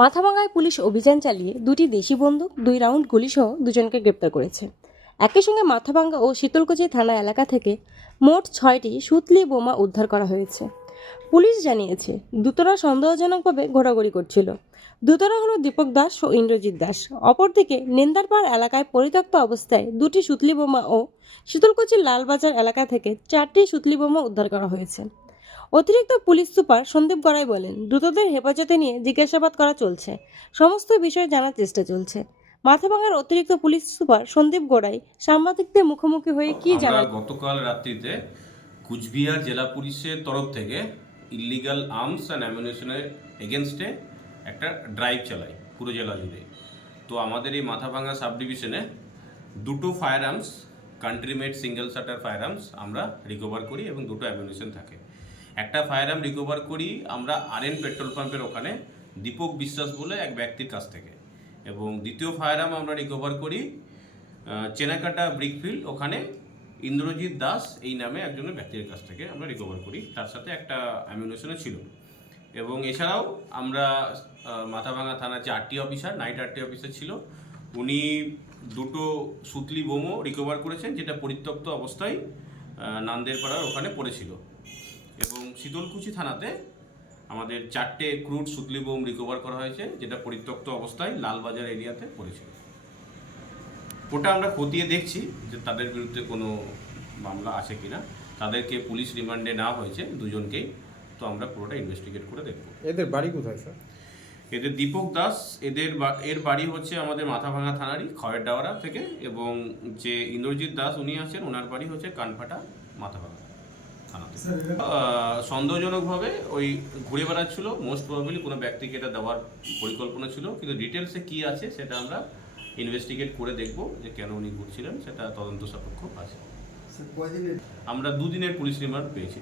মাথাভাঙ্গায় police অভিযান চালিয়ে দুটি দেশি বন্দুক দুই রাউন্ড গুলিসহ দুজনকে গ্রেপ্তার করেছে একই সঙ্গে মাথাভাঙ্গা ও শীতলকুচি থানা এলাকা থেকে মোট ছয়টি সুতলি বোমা উদ্ধার করা হয়েছে পুলিশ জানিয়েছে দুতরা সন্দেহজনকভাবে ঘোরাঘুরি করছিল দুতরা হলো দীপক দাস ও ইন্দ্রজিৎ দাস অপরদিকে নেন্দারপাড় এলাকায় পরিত্যক্ত অবস্থায় দুটি সুতলি বোমা ও শীতলকুচির লালবাজার এলাকা থেকে চারটি সুতলি বোমা উদ্ধার করা হয়েছে অতিরিক্ত পুলিশ সুপার সন্দীপ গড়াই বলেন দ্রুতদের হেফাজতে নিয়ে জিজ্ঞাসাবাদ করা চলছে সমস্ত বিষয়ে জানার চেষ্টা চলছে মাথাভাঙার অতিরিক্ত পুলিশ সুপার সন্দীপ গড়াই সাংবাদিকদের মুখোমুখি হয়ে কি জানা গতকাল রাত্রিতে কুচবিহার জেলা পুলিশের তরফ থেকে ইলিগাল আর্মস অ্যান্ড অ্যামিনেশনের এগেনস্টে একটা ড্রাইভ চালাই পুরো জেলা জুড়ে তো আমাদের এই মাথাভাঙা সাব ডিভিশনে দুটো fire arms country made single shutter fire arms আমরা রিকভার করি এবং দুটো অ্যামিনেশন থাকে একটা ফায়ার আর্ম রিকভার করি আমরা এন পেট্রোল পাম্পের ওখানে দীপক বিশ্বাস বলে এক ব্যক্তির কাছ থেকে এবং দ্বিতীয় ফায়ার আর্ম আমরা রিকভার করি চেনাকাটা ব্রিকফিল্ড ওখানে ইন্দ্রজিৎ দাস এই নামে একজনের ব্যক্তির কাছ থেকে আমরা রিকভার করি তার সাথে একটা অ্যামিউনেশনও ছিল এবং এছাড়াও আমরা মাথাভাঙা থানার যে RT officer night RT officer ছিল উনি দুটো সুতলি বোমও রিকভার করেছেন যেটা পরিত্যক্ত অবস্থায় নান্দের পাড়ার ওখানে পড়েছিল এবং শীতলকুচি থানাতে আমাদের চারটে ক্রুড সুতলি বোম রিকভার করা হয়েছে যেটা পরিত্যক্ত অবস্থায় লালবাজার এরিয়াতে পড়েছিল ওটা আমরা খতিয়ে দেখছি যে তাদের বিরুদ্ধে কোনো মামলা আছে কিনা তাদেরকে পুলিশ রিমান্ডে নেওয়া হয়েছে দুজনকেই তো আমরা পুরোটা ইনভেস্টিগেট করে দেখব এদের বাড়ি কোথায় স্যার এদের দীপক দাস এদের এর বাড়ি হচ্ছে আমাদের মাথাভাঙা থানারই খয়ের ডাওয়ারা থেকে এবং যে ইন্দ্রজিৎ দাস উনি আছেন ওনার বাড়ি হচ্ছে কানফাটা মাথাভাঙা সন্দেহজনকভাবে ওই ঘুরে বেড়াচ্ছিল মোস্ট প্রবাবলি কোনো ব্যক্তিকে এটা দেওয়ার পরিকল্পনা ছিল কিন্তু ডিটেলসে কী আছে সেটা আমরা ইনভেস্টিগেট করে দেখব যে কেন উনি ঘুরছিলেন সেটা তদন্ত সাপেক্ষ আছে আমরা দুদিনের পুলিশ রিমান্ড পেয়েছি